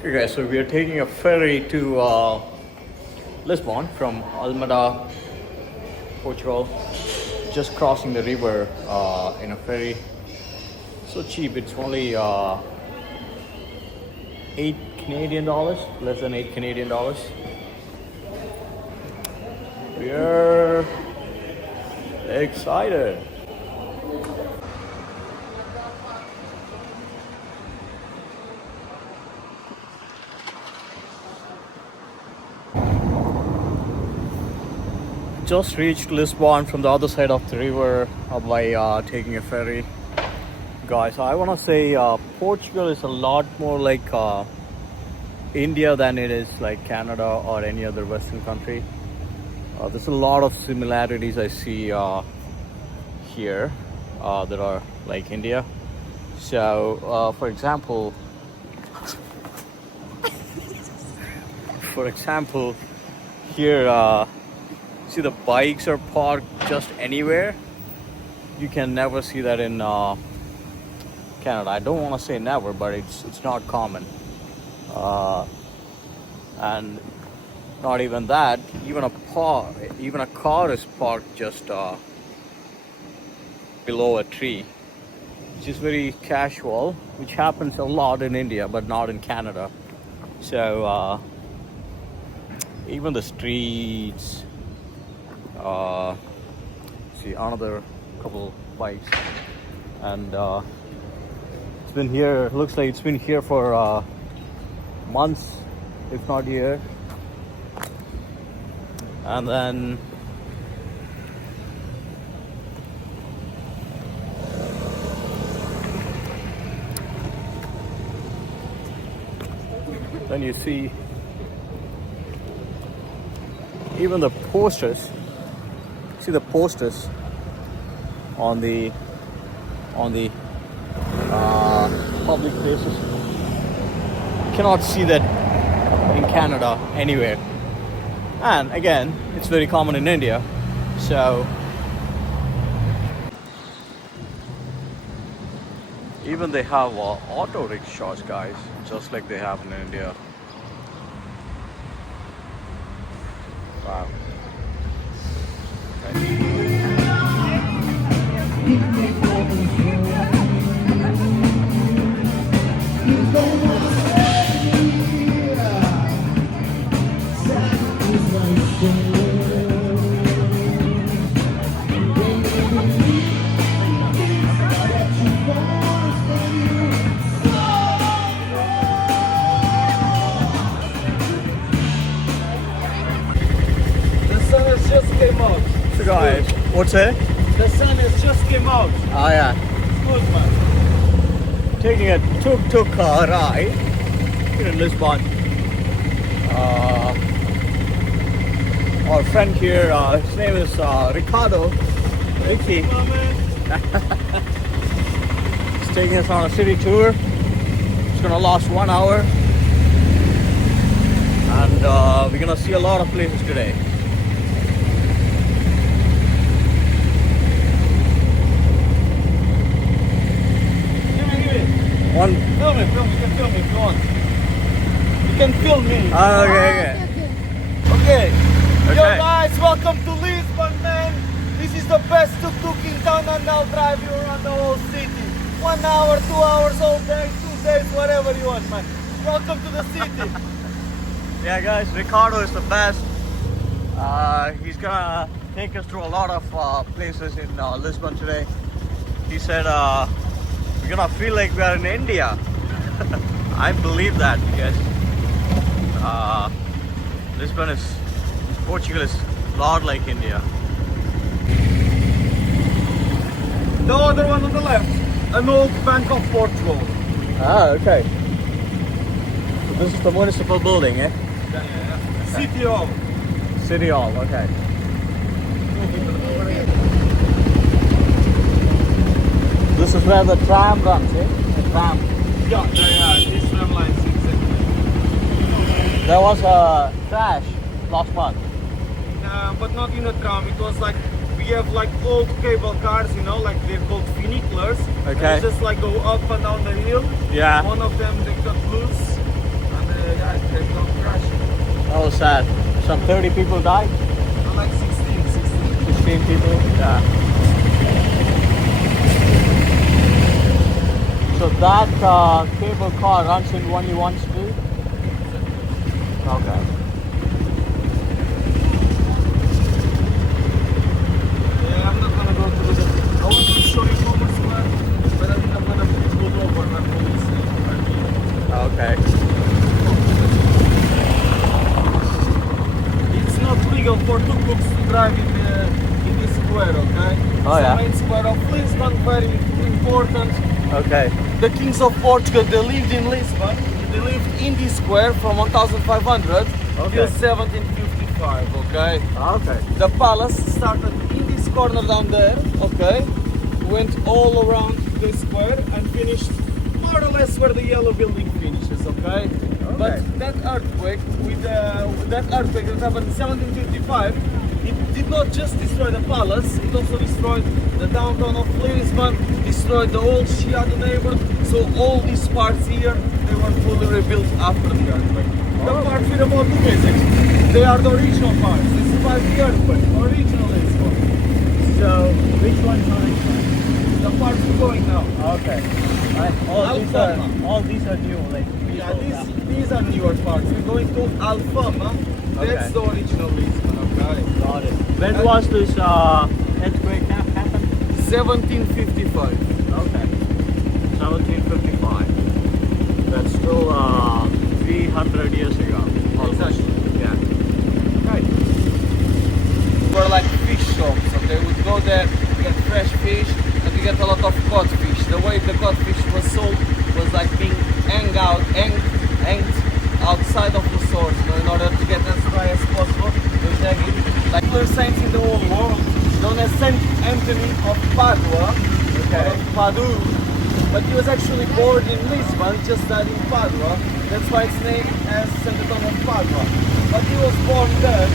Okay guys, so we are taking a ferry to Lisbon from Almada, Portugal. Just crossing the river in a ferry. So cheap, it's only 8 Canadian dollars, less than 8 Canadian dollars. We are excited. Just reached Lisbon from the other side of the river by taking a ferry. Guys, I want to say Portugal is a lot more like India than it is like Canada or any other Western country. There's a lot of similarities I see here that are like India. So, for example, here, see the bikes are parked just anywhere. You can never see that in Canada. I don't want to say never, but it's not common. And not even that. Even a car is parked just below a tree, which is very casual. Which happens a lot in India, but not in Canada. So even the streets. See another couple bikes, and it's been here. Looks like it's been here for months, if not years. And then you see even the posters. See the posters on the public places. You cannot see that in Canada anywhere. And again, it's very common in India. So even they have auto rickshaws, guys, just like they have in India. Wow. Just came out. So guys, what's it? The sun has just came out. Oh yeah. Good man. Taking a tuk-tuk ride here in Lisbon. Our friend here, his name is Ricardo. Ricky. He's taking us on a city tour. It's gonna last 1 hour. And we're gonna see a lot of places today. One. Film me. You can film me if you want. You can film me. Okay. Yo guys, welcome to Lisbon, man. This is the best tuk-tuk in town, and I'll drive you around the whole city. 1 hour, 2 hours, all day, 2 days, whatever you want, man. Welcome to the city. Yeah, guys, Ricardo is the best. He's gonna take us through a lot of places in Lisbon today. He said we're gonna feel like we are in India. I believe that, because Portugal is a lot like India. The other one on the left, an old Bank of Portugal. Ah, okay. So this is the municipal building, eh? Yeah. City Hall. City Hall, okay. This is where the tram runs, eh? The tram. Yeah. This tram line sits in. There was a crash last month. But not in a tram. It was like, we have like old cable cars, you know, like they're called funiculaires. Okay. And they just like go up and down the hill. Yeah. One of them they got loose, and sad. Some 30 people died. Like 16. 16 people. Yeah. So that cable car runs in only one speed. Okay. Yeah, I'm not gonna go through the. I want to show you Commerce Square, but I think I'm gonna go over my police. Okay. It's not legal for tuk-tuks to drive in this square, okay? Oh, it's yeah. the main square of Lisbon, very important. Okay. The kings of Portugal, they lived in Lisbon. They lived in this square from 1500 till 1755, okay? Okay. The palace started in this corner down there, okay? Went all around the square and finished more or less where the yellow building finishes, okay? But that earthquake, that earthquake that happened in 1755, it did not just destroy the palace, it also destroyed the downtown of Lisbon, destroyed the old Chiado neighborhood. So all these parts here, they were fully rebuilt after the earthquake. The parts with the motorways, they are the original parts. They survived the earthquake, original Lisbon. So which one's on each one? The parts we're going now. Okay. All these are new, like Yeah, these are newer parts. We're going to Alfama. That's Okay. the original Lisbon, okay? Got it. When was this earthquake happen? 1755. Okay. 1755. That's still 300 years ago. Exactly. Yeah. Right. Were like fish shops, okay? We'd go there, we get fresh fish, and we get a lot of codfish. The way the codfish was sold was like being hanged outside of the stores, you know, in order to get as dry as possible. They hang it. Like other saints in the whole world, known as Saint Anthony of Padua, Okay. or Padu, but he was actually born in Lisbon, just died in Padua. That's why it's named as Saint Anthony of Padua. But he was born there.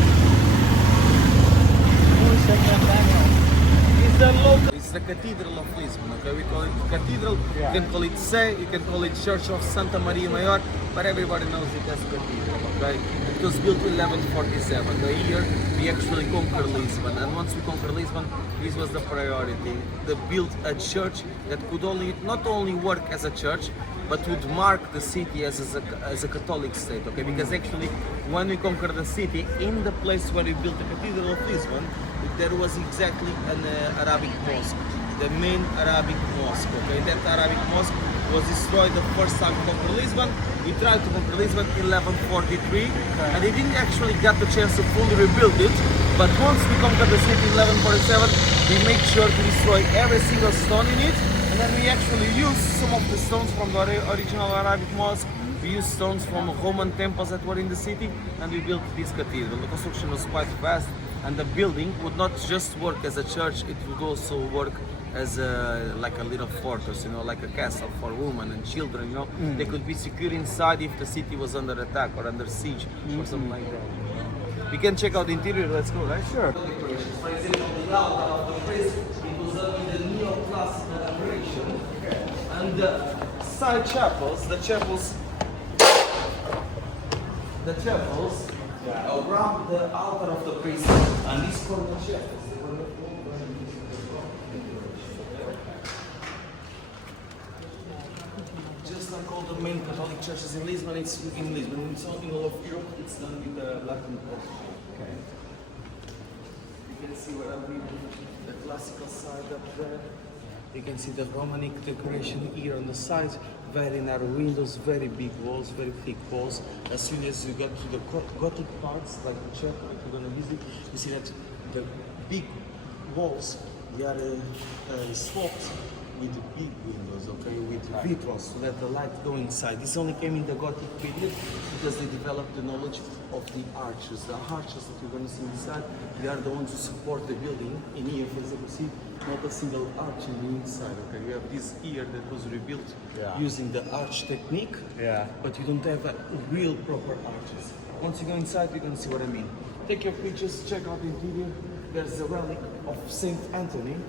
It's the local. It's the Cathedral of Lisbon. Okay, we call it Cathedral. Yeah. You can call it Sé. You can call it Church of Santa Maria Maior, but everybody knows it as Cathedral. Okay, it was built in 1147, the year we actually conquered Lisbon. And once we conquered Lisbon, this was the priority. They built a church that could not only work as a church, but would mark the city as a Catholic state, okay? Because actually, when we conquered the city, in the place where we built the Cathedral of Lisbon, there was exactly an Arabic mosque, the main Arabic mosque, okay? That Arabic mosque was destroyed the first time we conquered Lisbon. We tried to conquer Lisbon in 1143, and they didn't actually get the chance to fully rebuild it, but once we conquered the city in 1147, we made sure to destroy every single stone in it. And then we actually used some of the stones from the original Arabic mosque. We used stones from Roman temples that were in the city, and we built this cathedral. The construction was quite fast, and the building would not just work as a church; it would also work as like a little fortress, you know, like a castle for women and children. You know, they could be secure inside if the city was under attack or under siege or something like that. We can check out the interior. Let's go, right? Sure. For example, the altar of the priest, it was done in the neoclassical decoration, and the side chapels, the chapels around the altar of the priest, and these corner chapels, they were not all very just like all the main Catholic churches in Lisbon, it's in Lisbon. It's not in all of Europe, it's done with the Latin culture. Okay. You can see where I'm reading the classical side up there. You can see the Romanic decoration here on the sides. Very narrow windows, very big walls, very thick walls. As soon as you get to the Gothic parts, like the church that you're going to visit, you see that the big walls, they are swapped with big windows, okay, with vitrals, so that the light go inside. This only came in the Gothic period because they developed the knowledge of the arches. The arches that you're going to see inside, they are the ones who support the building. In here, for example, see, not a single arch in the inside, okay? You have this here that was rebuilt using the arch technique, but you don't have a real proper arches. Once you go inside, you're going to see what I mean. Take your pictures, check out the interior. There's a relic of Saint Anthony in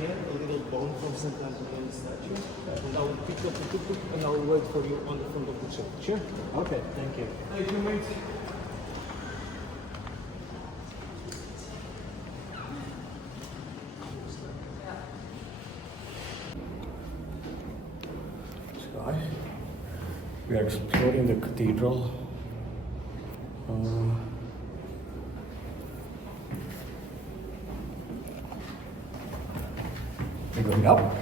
here, a little bone from Saint Anthony statue. And I will pick up the tuk-tuk and I will wait for you on the front of the church. Sure. Okay, thank you. Thank you, mate. we're exploring the cathedral. We're going up.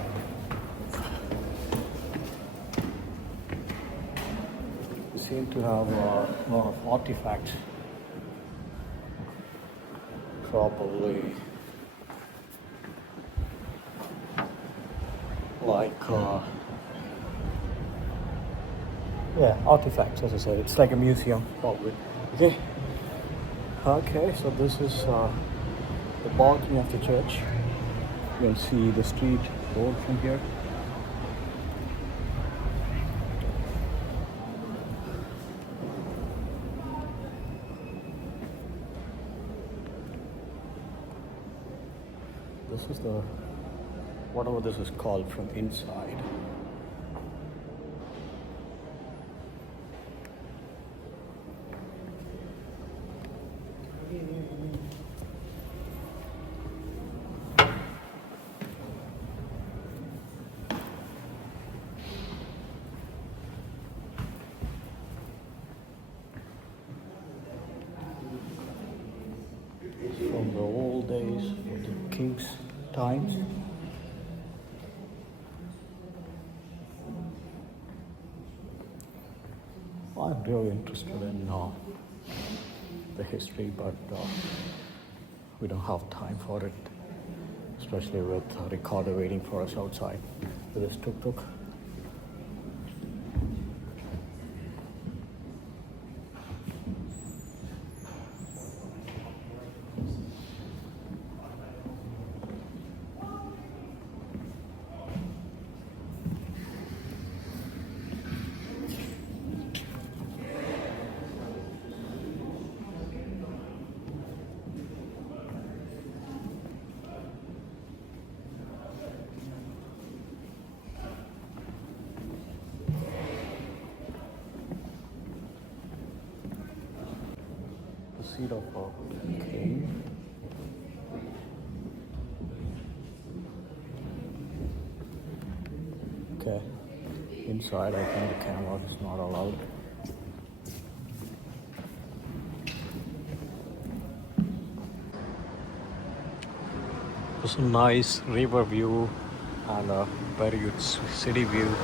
We seem to have a lot of artifacts. Probably like yeah, artifacts, as I said. It's like a museum, probably. Okay, so this is the balcony of the church. You can see the street road from here. This is the, whatever this is called from inside. From the old days, of the king's times. I'm really interested in the history, but we don't have time for it, especially with a recorder waiting for us outside with this tuk-tuk. Seat of a king. Okay, inside I think the camera is not allowed. It's a nice river view and a very good city view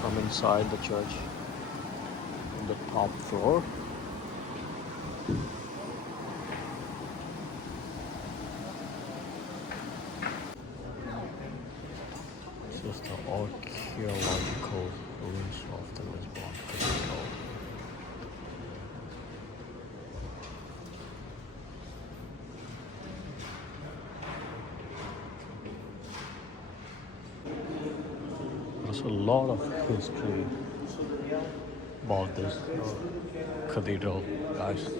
from inside the church on the top floor. This is the archaeological ruins of the Lisbon Cathedral. There's a lot of history about this cathedral, guys.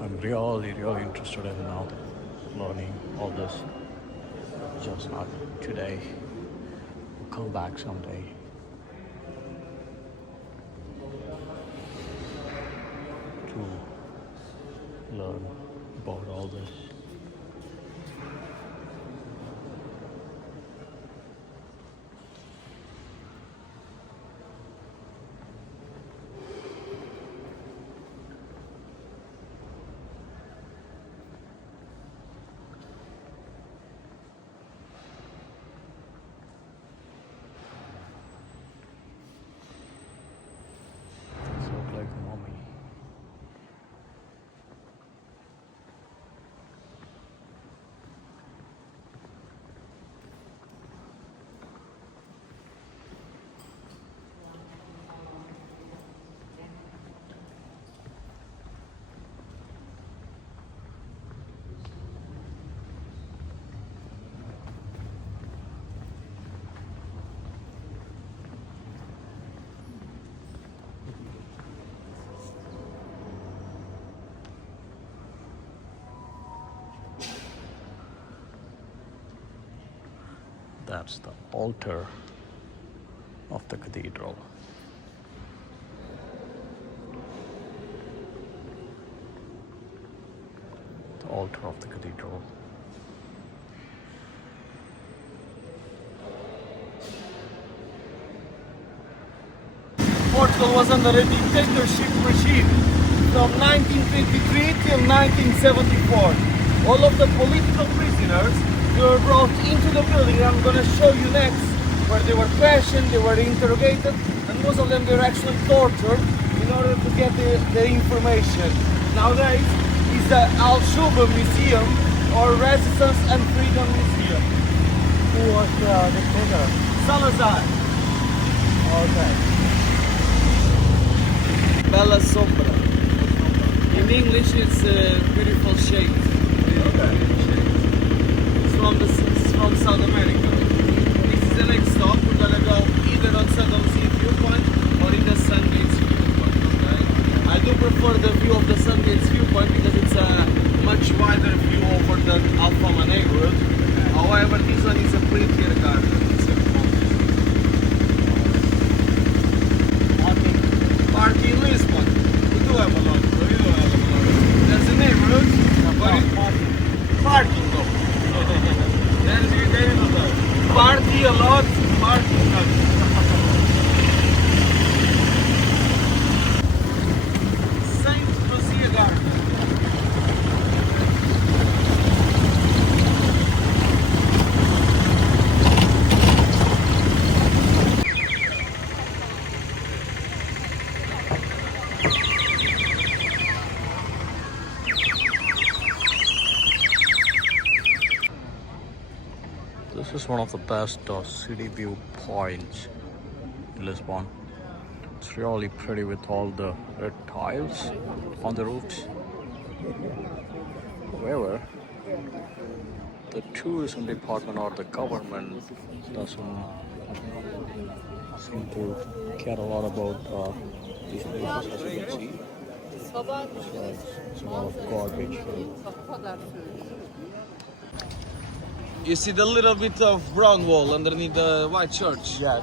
I'm really interested in now learning all this. Just not today. We'll come back someday. To learn about all this. Like a mummy. That's the altar of the cathedral. The altar of the cathedral. Portugal Portugal was under a dictatorship regime from 1923 till 1974. All of the political prisoners were brought into the building. I'm going to show you next, where they were questioned, they were interrogated, and most of them were actually tortured in order to get the information. Nowadays is the Al-Shuba Museum or Resistance and Freedom Museum. Who was the dictator? Salazar. Okay. Bella Sombra. In English, it's beautiful shade. Okay. It's from South America. This is the next stop. We're gonna go either on Saddam Sea viewpoint or in the Sungates viewpoint. Okay? I do prefer the view of the Sungates viewpoint because it's a much wider view over the Alfama neighborhood. However, this one is a prettier garden. Party in Lisbon. We do have a lot. There's a neighborhood. Parking though. There is a party a lot. Parking none. Saint Lucia Garden. This is one of the best city view points in Lisbon. It's really pretty with all the red tiles on the roofs. However, the tourism department or the government doesn't seem to care a lot about these places, as you can see. It's a lot of garbage here. You see the little bit of brown wall underneath the white church? Yes.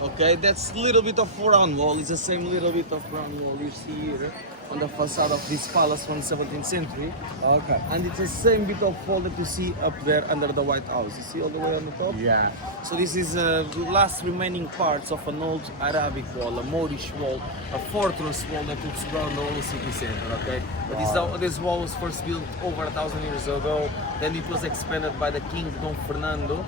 Okay, that's little bit of brown wall. It's the same little bit of brown wall you see here on the facade of this palace from 17th century. Okay. And it's the same bit of wall that you see up there under the White House. You see all the way on the top? Yeah. So this is the last remaining parts of an old Arabic wall, a Moorish wall, a fortress wall that would surround the whole city center, okay? But this wall was first built over 1,000 years ago. Then it was expanded by the King Don Fernando.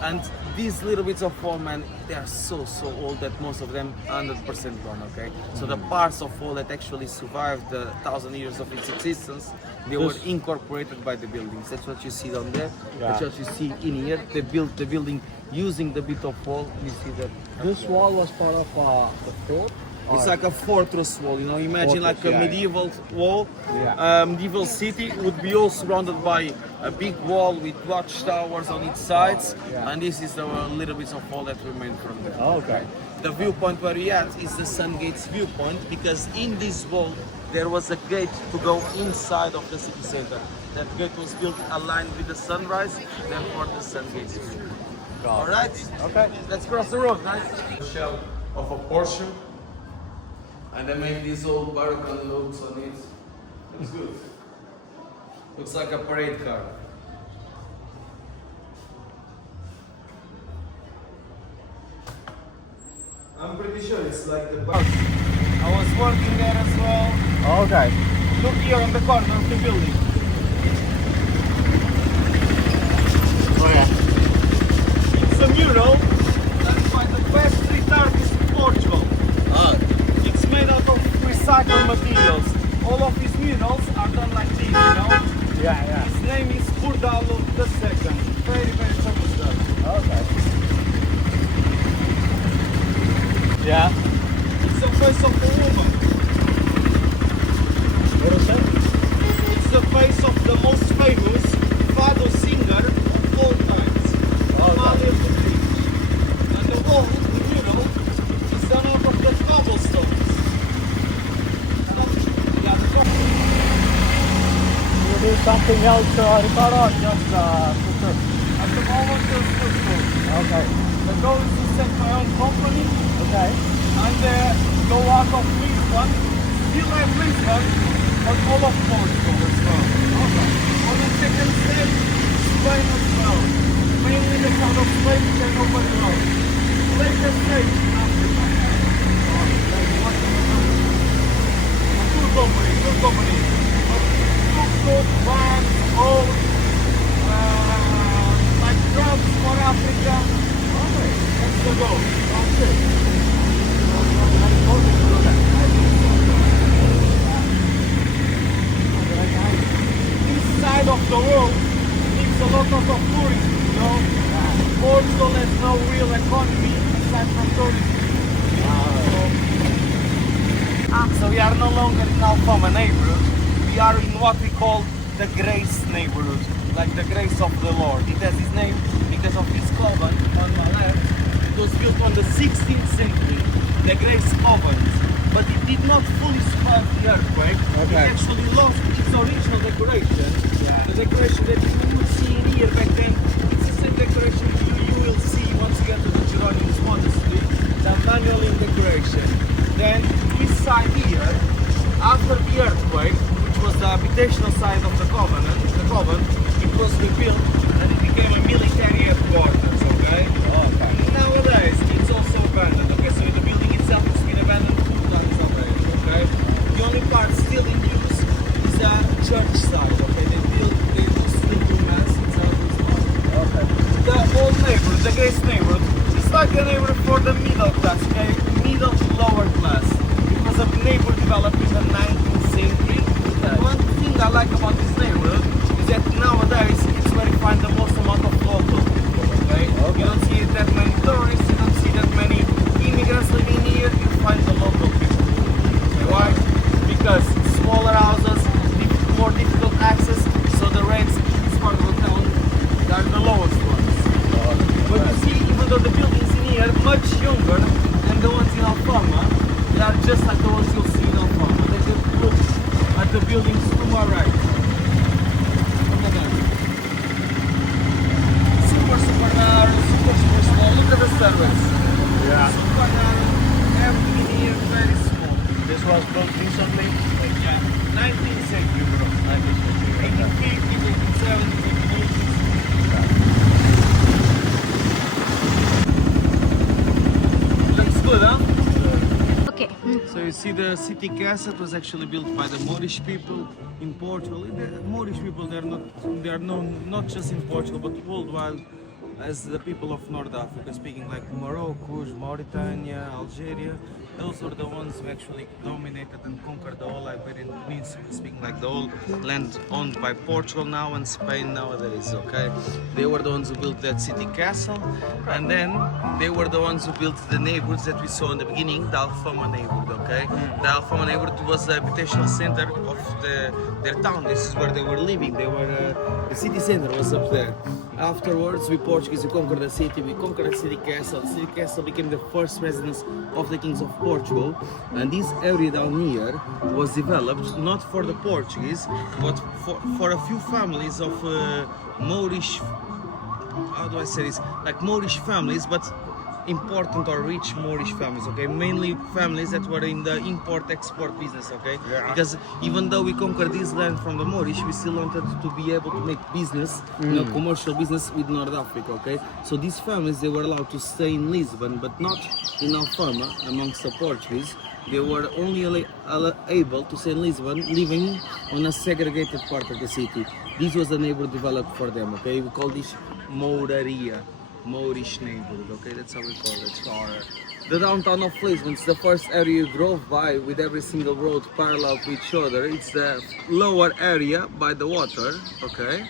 And these little bits of wall, man, they are so old that most of them 100% gone, okay? So the parts of wall that actually survived the 1,000 years of its existence, they were incorporated by the buildings. That's what you see down there. That's what you see in here. They built the building using the bit of wall. You see that. This wall was part of the fort? It's like a fortress wall, you know. Imagine Fortress, like a medieval wall. Yeah. Medieval city would be all surrounded by a big wall with watchtowers on its sides, and this is the little bits of wall that remained from there. Okay. The viewpoint where we at is the Sun Gates viewpoint, because in this wall there was a gate to go inside of the city center. That gate was built aligned with the sunrise, therefore the Sun Gates viewpoint. All right. Okay. Let's cross the road, guys. Shell of a Porsche. And they make these old Barracan looks on it. Looks good. Looks like a parade car. I'm pretty sure it's like the bar. I was working there as well. Okay. Look here on the corner of the building. Oh yeah. It's a mural done by the best street artist in Portugal. It's made out of recycled materials. All of his murals are done like this, you know? Yeah. His name is Burdalo II. Very famous guy. Okay. Yeah. It's the face of the woman. What is it? It's the face of the most famous fado singer of all times. Amalia Petri. And the wall, the mural, is done out of the cobblestones. You do something else, Ricardo, or just picture? At the moment, there's two schools. Okay. The goal is to set my own company Okay. and go out of Lisbon, still have Lisbon, but all of Portugal as well. Okay. On the second step, Spain as well. Mainly the south of Spain, which I nobody knows. Later stage, Africa. So we are no longer in Alfama neighborhood. We are in what we call the Grace neighborhood, like the grace of the Lord. It has its name because of this coven on my left. It was built on the 16th century, the Grace Coven, but it did not fully survive the earthquake. Okay. It actually lost its original decoration. Yeah. The decoration that you would see in here back then, it's the same decoration you will see once you enter the Jeronim's Monastery, the manual decoration. Then this side here, after the earthquake, which was the habitational side of the coven, it was rebuilt and it became a military headquarters, okay? Nowadays, it's also abandoned, okay? So the building itself has been abandoned 2 times already, okay? The only part still in use is the church side, okay? They do sleeping mass inside this part. Okay. The old neighborhood, the Grace neighborhood, it's like a neighborhood for the middle class, okay? Middle to lower class. It was a neighborhood developed in the 19th century. And one thing I like about this neighborhood is that nowadays it's where you find the most amount of local people, okay? You don't see that many tourists, you don't see that many immigrants living here, you find the local people. Okay, why? Because smaller houses, more difficult access, so the rents in this part of the town are the lowest ones. But you see, even though the buildings in here are much younger than the ones in Alfama, they are just like the ones you'll see in Alfama. They just look at the buildings to my right. Look at them. Super narrow, super small. Look at the stairways. Yeah. Super narrow, everything in here very small. This was built recently. Yeah, 19th century, bro. 19th century. 1850s, 1870s, 1880s. Looks good, huh? Okay. So you see the city castle was actually built by the Moorish people in Portugal. The Moorish people, they are known not just in Portugal but worldwide as the people of North Africa, speaking like Morocco, Mauritania, Algeria. Those were the ones who actually dominated and conquered the whole Iberian Peninsula, speaking like the whole land owned by Portugal now and Spain nowadays, okay? They were the ones who built that city castle, and then they were the ones who built the neighborhoods that we saw in the beginning, the Alfama neighborhood, okay? The Alfama neighborhood was the habitational center of their town. This is where they were living. The city center was up there. Afterwards, we Portuguese, we conquered the city, we conquered the city castle. The city castle became the first residence of the kings of Portugal, and this area down here was developed not for the Portuguese, but for a few families of Moorish, how do I say this, like Moorish families, but important or rich Moorish families, okay? Mainly families that were in the import-export business, okay? Yeah. Because even though we conquered this land from the Moorish, we still wanted to be able to make business, commercial business with North Africa, okay? So these families, they were allowed to stay in Lisbon, but not in Alfama, amongst the Portuguese. They were only able to stay in Lisbon, living on a segregated part of the city. This was the neighborhood developed for them, okay? We call this Mouraria. Moorish neighborhood, okay, that's how we call it. The downtown of Lisbon, it's the first area you drove by with every single road parallel to each other. It's the lower area by the water, okay,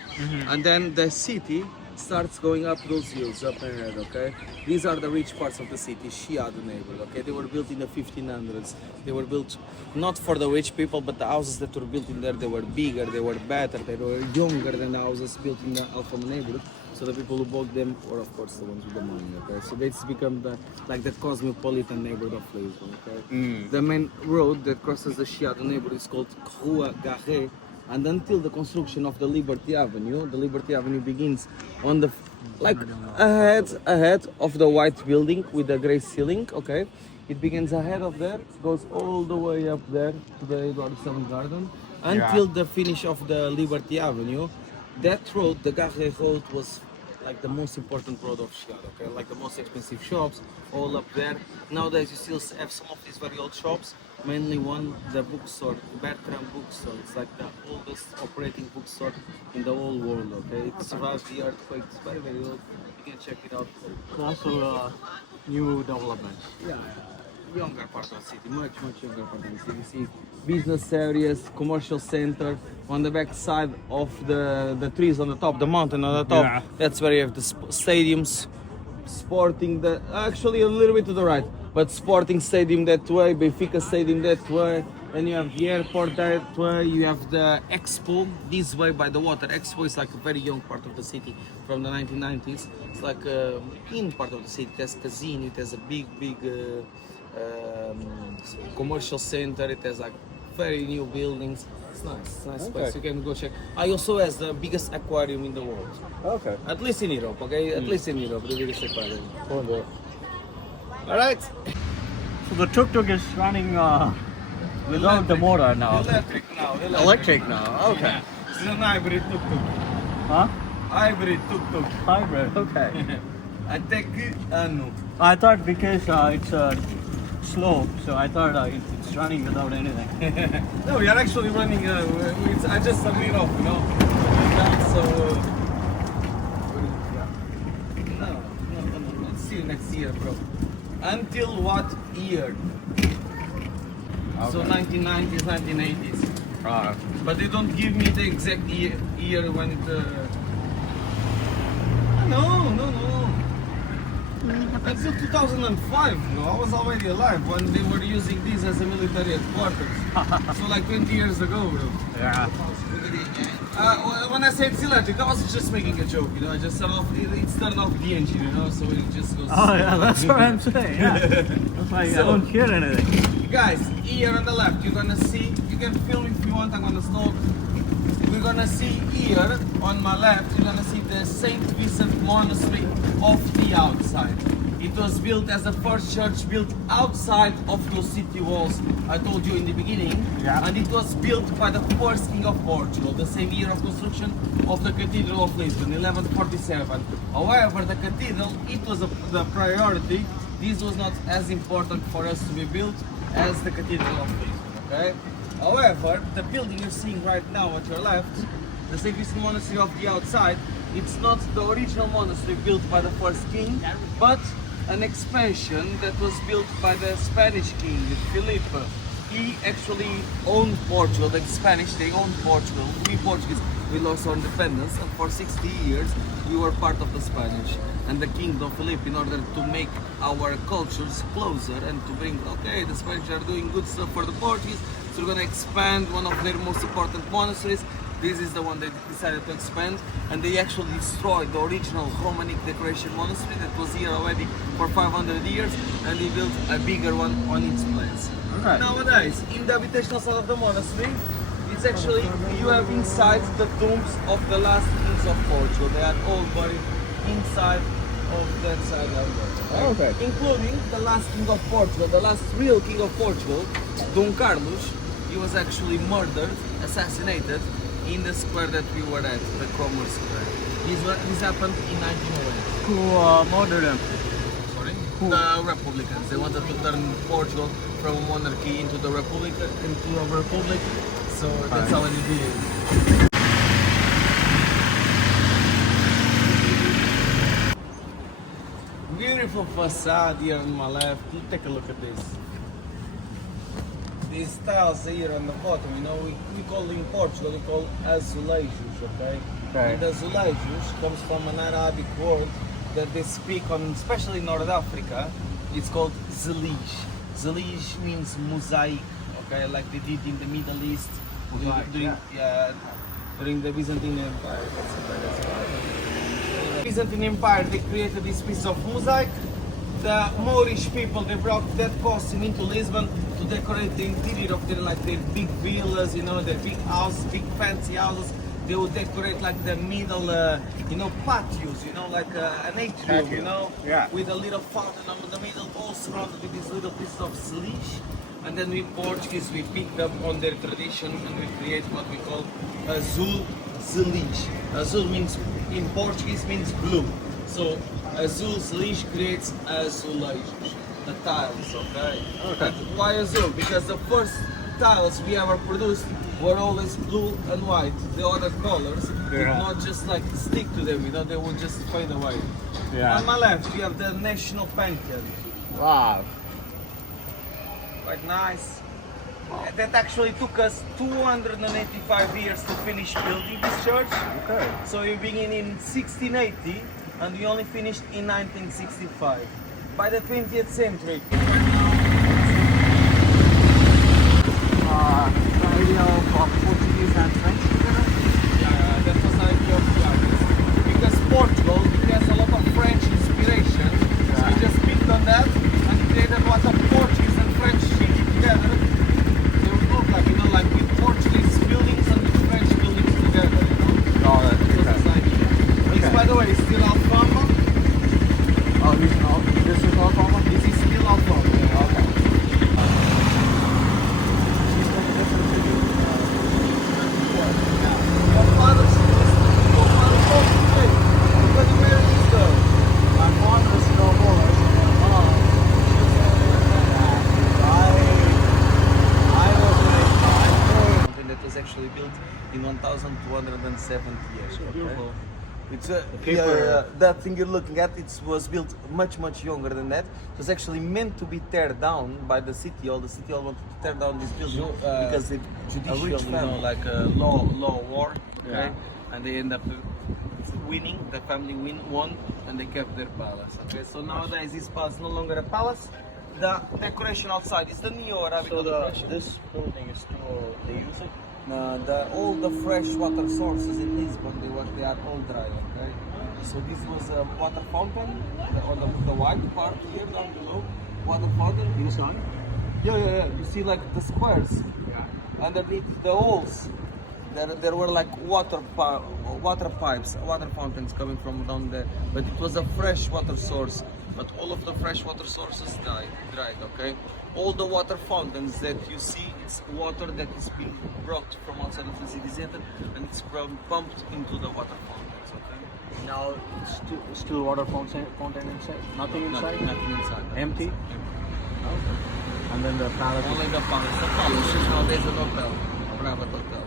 and then the city starts going up those hills up ahead, okay. These are the rich parts of the city, Chiado neighborhood, okay. They were built in the 1500s. They were built not for the rich people, but the houses that were built in there, they were bigger, they were better, they were younger than the houses built in the Alfama neighborhood. So the people who bought them were, of course, the ones with the money, okay? So it's become the cosmopolitan neighborhood of Lisbon, okay? The main road that crosses the Chiado neighborhood is called Rua Garré, and until the construction of the Liberty Avenue begins on the, ahead of the white building with the grey ceiling, okay? It begins ahead of there, goes all the way up there to the Edward VII Garden, until the finish of the Liberty Avenue. That road, the Garré Road, was like the most important road of Chiado, okay? Like the most expensive shops, all up there. Nowadays you still have some of these very old shops, mainly one, the bookstore, Bertram bookstore. It's like the oldest operating bookstore in the whole world, okay? It survived the earthquake, it's very, very old. You can check it out. Also, new developments. Yeah, younger part of the city, much younger part of the city. You see business areas, commercial center. On the back side of the trees on the top, the mountain on the top, that's where you have the stadiums, sporting, actually a little bit to the right. but Sporting Stadium that way, Benfica Stadium that way, and you have the airport that way, you have the Expo this way by the water. Expo is like a very young part of the city from the 1990s. It's like in part of the city. It has casino, it has a big commercial center, it has like very new buildings. It's nice place. You can go check. I also has the biggest aquarium in the world. Okay. At least in Europe, okay? At least in Europe, the biggest aquarium. Cool. Alright? So the tuk-tuk is running without the motor now. Electric now. Electric now. Okay. Yeah. It's an hybrid tuk-tuk. Huh? Hybrid tuk-tuk. Hybrid. Okay. Até que ano? I thought because it's slow, so I thought it's running without anything. No, we are actually running. I just turned it off, you know. So. No. Let's see next year, bro. Until what year? So 1990s, 1980s. But they don't give me the exact year when it. No. Until 2005, no, I was already alive when they were using this as a military headquarters. So like 20 years ago, bro. Yeah. When I say it's electric, I was just making a joke, you know. I just turned off. It's turned off the engine, you know, so it just goes. Oh yeah, that's what I'm saying. Yeah. That's like I don't hear anything. Guys, here on the left, you're gonna see. You can film if you want. I'm gonna stop. We're gonna see here on my left. You're gonna see the Saint Vincent Monastery off the outside. It was built as the first church built outside of those city walls I told you in the beginning. Yeah. And it was built by the first king of Portugal, the same year of construction of the Cathedral of Lisbon, 1147. However, the cathedral, it was the priority. This was not as important for us to be built as the Cathedral of Lisbon, okay? However, the building you're seeing right now at your left, the St. Vincent Monastery of the outside, it's not the original monastery built by the first king, but an expansion that was built by the Spanish king, Felipe. He actually owned Portugal, the Spanish, they owned Portugal. We Portuguese, we lost our independence, and for 60 years we were part of the Spanish. And the kingdom Felipe, in order to make our cultures closer and to bring, okay, the Spanish are doing good stuff for the Portuguese, so we're gonna expand one of their most important monasteries. This is the one they decided to expand, and they actually destroyed the original Romanic decoration monastery that was here already for 500 years, and they built a bigger one on its place. Okay. Nowadays, in the habitational side of the monastery, it's actually, you have inside the tombs of the last kings of Portugal. They are all buried inside of that side of there. Okay. Including the last king of Portugal, the last real king of Portugal, Dom Carlos. He was actually murdered, assassinated, in the square that we were at, the Commerce Square. This happened in 1908. Who murdered him? Sorry? Who? The Republicans. They wanted to turn Portugal from a monarchy into a republic. So that's how they did it. Beautiful facade here on my left. You take a look at this. These tiles here on the bottom, you know, we call in Portugal, we call azulejos, okay? And azulejos comes from an Arabic word that they speak on, especially in North Africa. It's called zelij. Zelij means mosaic, okay? Like they did in the Middle East during the Byzantine Empire. Byzantine Empire, they created this piece of mosaic. The Moorish people, they brought that costume into Lisbon to decorate the interior of their big villas, you know, their big houses, big fancy houses. They would decorate like the middle, patios, you know, like an atrium, you know, with a little fountain in the middle, all surrounded with these little pieces of zelij. And then we Portuguese, we picked up on their tradition and we create what we call azul zelij. Azul means, in Portuguese, means blue. So azul zelij creates azulejos, the tiles, okay? And why azul? Because the first tiles we ever produced were always blue and white. The other colors did not just like stick to them, you know, they would just fade away. On my left we have the National Pantheon. Wow. Quite nice. That actually took us 285 years to finish building this church. Okay. So we began in 1680 and we only finished in 1965. By the 20th century, actually built in 1,270 years. So okay? beautiful. It's paper- that thing you're looking at. It was built much younger than that. It was actually meant to be teared down by the city. All wanted to tear down this building because a rich family, like a law war, okay, and they end up winning. The family won, and they kept their palace. Okay, so nowadays this palace is no longer a palace. The decoration outside is the neo-Arabic decoration. This building is still, they use it? All the fresh water sources in Lisbon, they are all dry, okay? So this was a water fountain on the white part here down below. Water fountain. Inside? Yeah. You see like the squares underneath the holes. There were like water pipes, water fountains coming from down there. But it was a fresh water source. But all of the fresh water sources dried, okay? All the water fountains that you see, it's water that is being brought from outside of the city center and it's pumped into the water fountains, okay? Now it's still water fountain inside? Nothing inside? Nothing inside. Empty? Okay. And then the palace. Only the palace. The palace is nowadays a hotel, a private hotel.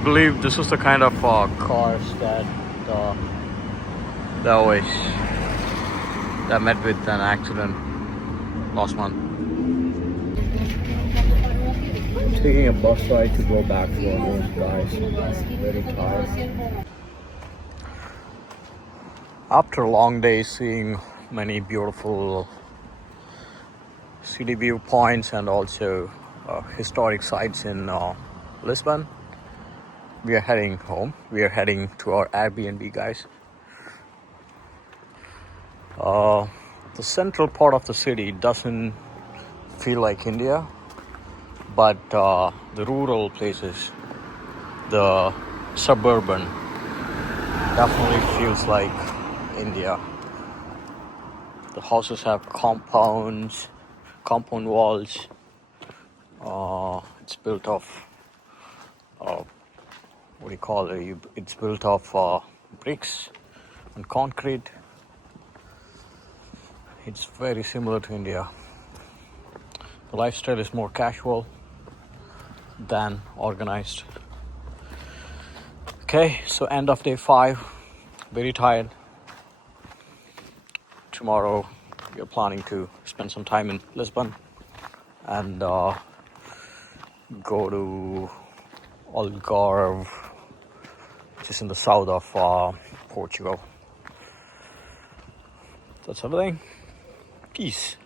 I believe this is the kind of cars that met with an accident last month. Taking a bus ride to go back to our room, guys. Very tired. After a long day, seeing many beautiful city viewpoints and also historic sites in Lisbon, we are heading home. We are heading to our Airbnb, guys. The central part of the city doesn't feel like India, but the rural places, the suburban, definitely feels like India. The houses have compound walls. It's built of what do you call it? It's built of bricks and concrete. It's very similar to India. The lifestyle is more casual than organized. Okay, so end of day 5. Very tired. Tomorrow we're planning to spend some time in Lisbon and go to Algarve, which is in the south of Portugal. That's everything. Peace.